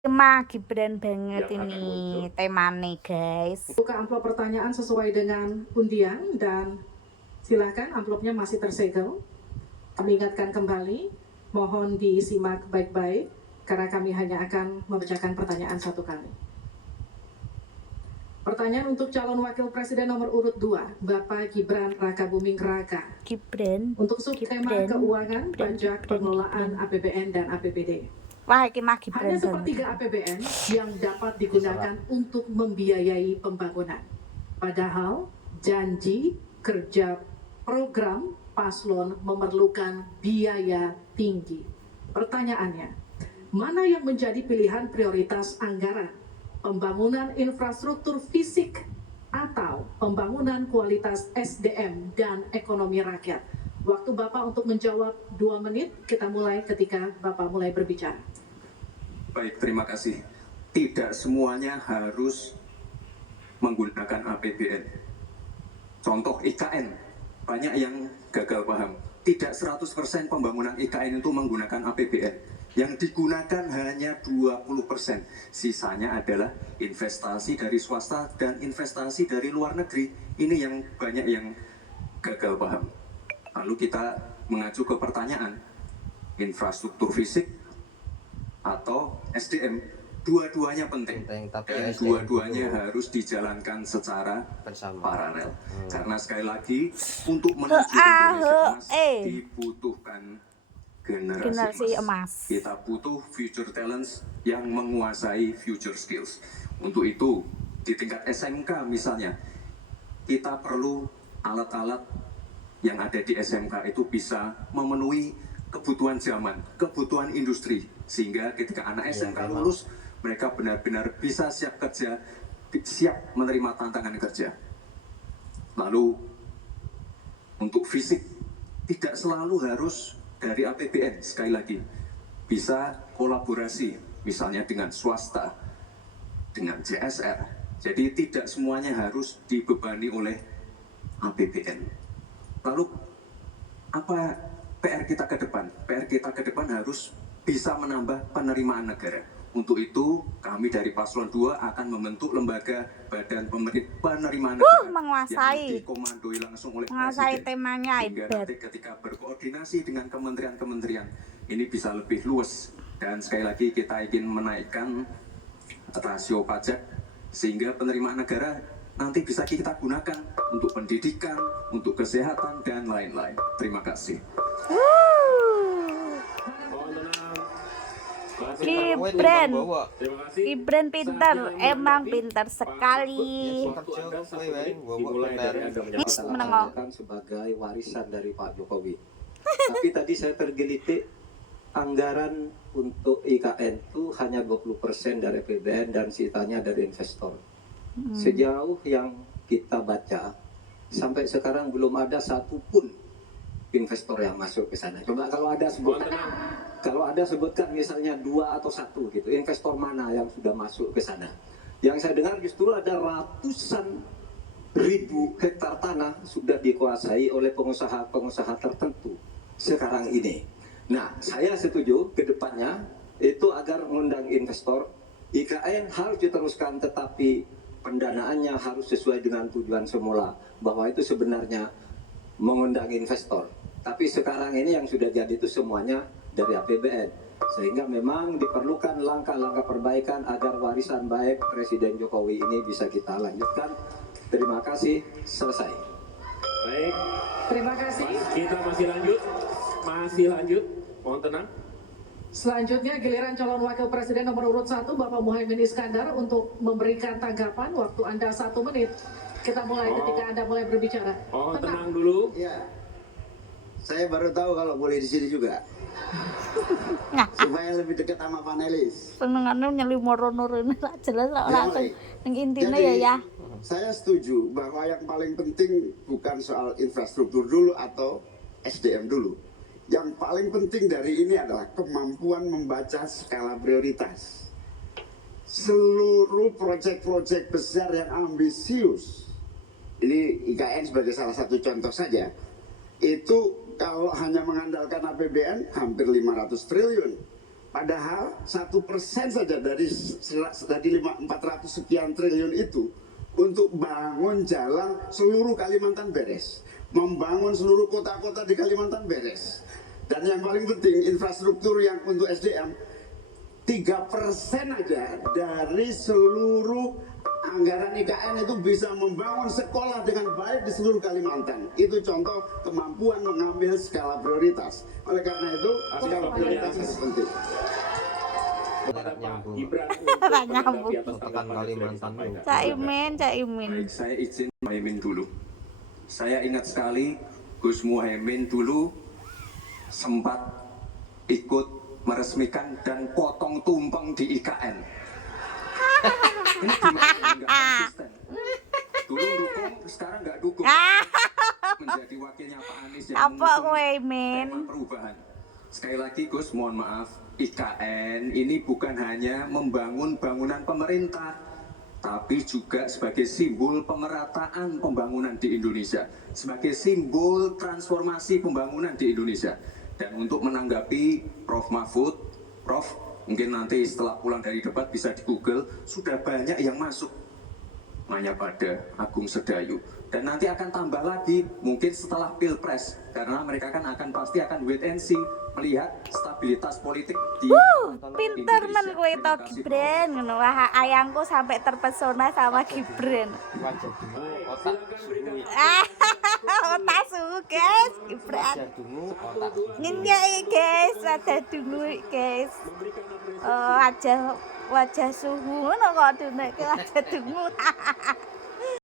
Tema Gibran banget ini temane guys. Buka amplop pertanyaan sesuai dengan undian dan silakan amplopnya masih tersegel. Kami ingatkan kembali, mohon disimak baik-baik karena kami hanya akan membacakan pertanyaan satu kali. Pertanyaan untuk calon wakil presiden nomor urut 2, Bapak Gibran Rakabuming Raka. Gibran. Untuk subtema keuangan, pajak, pengelolaan APBN dan APBD. Wah, iki mah Gibran. Hanya sepertiga APBN yang dapat digunakan untuk membiayai pembangunan. Padahal janji kerja program paslon memerlukan biaya tinggi. Pertanyaannya, mana yang menjadi pilihan prioritas anggaran? Pembangunan infrastruktur fisik atau pembangunan kualitas SDM dan ekonomi rakyat? Waktu Bapak untuk menjawab 2 menit, kita mulai ketika Bapak mulai berbicara. Baik, terima kasih. Tidak semuanya harus menggunakan APBN. Contoh IKN, banyak yang gagal paham. Tidak 100% pembangunan IKN itu menggunakan APBN. Yang digunakan hanya 20%. Sisanya adalah investasi dari swasta dan investasi dari luar negeri. Ini yang banyak yang gagal paham. Lalu kita mengacu ke pertanyaan, infrastruktur fisik atau SDM, dua-duanya penting dan dua-duanya harus dijalankan secara paralel. Karena sekali lagi, untuk menuju Indonesia emas dibutuhkan generasi emas. Kita butuh future talents yang menguasai future skills. Untuk itu, di tingkat SMK misalnya, kita perlu alat-alat yang ada di SMK itu bisa memenuhi kebutuhan zaman, kebutuhan industri. Sehingga ketika anak SMK lulus, mereka benar-benar bisa siap kerja, siap menerima tantangan kerja. Lalu, untuk fisik, tidak selalu harus dari APBN, sekali lagi. Bisa kolaborasi, misalnya dengan swasta, dengan CSR. Jadi tidak semuanya harus dibebani oleh APBN. Lalu, apa PR kita ke depan? PR kita ke depan harus bisa menambah penerimaan negara. Untuk itu, kami dari Paslon 2 akan membentuk lembaga badan penerimaan negara menguasai, yang dikomandoi langsung oleh menguasai Presiden. temanya. Sehingga nanti ketika berkoordinasi dengan kementerian-kementerian, ini bisa lebih luas. Dan sekali lagi kita ingin menaikkan rasio pajak, sehingga penerimaan negara nanti bisa kita gunakan untuk pendidikan, untuk kesehatan, dan lain-lain. Terima kasih. Gibran pintar, emang pintar sekali. Menengok sebagai warisan dari Pak Jokowi. Tapi tadi saya tergelitik, anggaran untuk IKN itu hanya 20% dari APBN dan sisanya dari investor. Sejauh yang kita baca, sampai sekarang belum ada satupun investor yang masuk ke sana. Coba kalau ada sebutkan misalnya 2 atau 1 gitu, investor mana yang sudah masuk ke sana. Yang saya dengar justru ada ratusan ribu hektar tanah sudah dikuasai oleh pengusaha-pengusaha tertentu sekarang ini. Nah, saya setuju ke depannya itu agar mengundang investor. IKN harus diteruskan, tetapi pendanaannya harus sesuai dengan tujuan semula, bahwa itu sebenarnya mengundang investor. Tapi sekarang ini yang sudah jadi itu semuanya dari APBN, sehingga memang diperlukan langkah-langkah perbaikan agar warisan baik Presiden Jokowi ini bisa kita lanjutkan. Terima kasih, selesai. Baik, Terima kasih. kita masih lanjut, mohon tenang. Selanjutnya giliran calon wakil presiden nomor urut 1 Bapak Muhaimin Iskandar untuk memberikan tanggapan. Waktu Anda 1 menit. Kita mulai ketika Anda mulai berbicara. Tenang dulu. Iya. Saya baru tahu kalau boleh di sini juga. Nah, Supaya lebih dekat sama panelis. senengannya nyeli moro-moro jelas langsung yang intinya Jadi, ya. saya setuju bahwa yang paling penting bukan soal infrastruktur dulu atau SDM dulu. Yang paling penting dari ini adalah kemampuan membaca skala prioritas. Seluruh proyek-proyek besar yang ambisius, ini IKN sebagai salah satu contoh saja, itu kalau hanya mengandalkan APBN hampir 500 triliun. Padahal 1% saja dari 400 sekian triliun itu untuk bangun jalan seluruh Kalimantan beres, membangun seluruh kota-kota di Kalimantan beres. Dan yang paling penting infrastruktur yang untuk SDM 3% aja dari seluruh anggaran IKN itu bisa membangun sekolah dengan baik di seluruh Kalimantan. Itu contoh kemampuan mengambil skala prioritas. Oleh karena itu skala prioritas sangat penting. Kepada Pak Gibran Pak untuk nyambung. menanggapi atas tanggapan yang sudah disampaikan. Caimin. Baik, saya izin Muhaimin dulu. Saya ingat sekali Gus Muhaimin dulu sempat ikut meresmikan dan potong tumpeng di IKN. Ini gimana nggak konsisten? Dulu dukung, sekarang nggak dukung. Menjadi wakilnya Pak Anies yang Apa mengusung kowe, Min? tema perubahan. Sekali lagi Gus, mohon maaf, IKN ini bukan hanya membangun bangunan pemerintah, tapi juga sebagai simbol pemerataan pembangunan di Indonesia, sebagai simbol transformasi pembangunan di Indonesia. Dan untuk menanggapi Prof. Mahfud, Prof, mungkin nanti setelah pulang dari debat bisa di Google, sudah banyak yang masuk. Mayapada, Agung Sedayu. Dan nanti akan tambah lagi, mungkin setelah Pilpres, karena mereka kan akan pasti akan wait and see, melihat stabilitas politik di Pinter men Indonesia. kowe to Terima kasih, Gibran ngono. Wah, ayangku sampai terpesona sama Gibran. Wajah dungu otak suwi. Otak suhu guys, Gibran. Wajah dungu otak suwi. Ngenyai guys, ada dungu guys. Wajah suhu ngono kok duneke wajah dungu.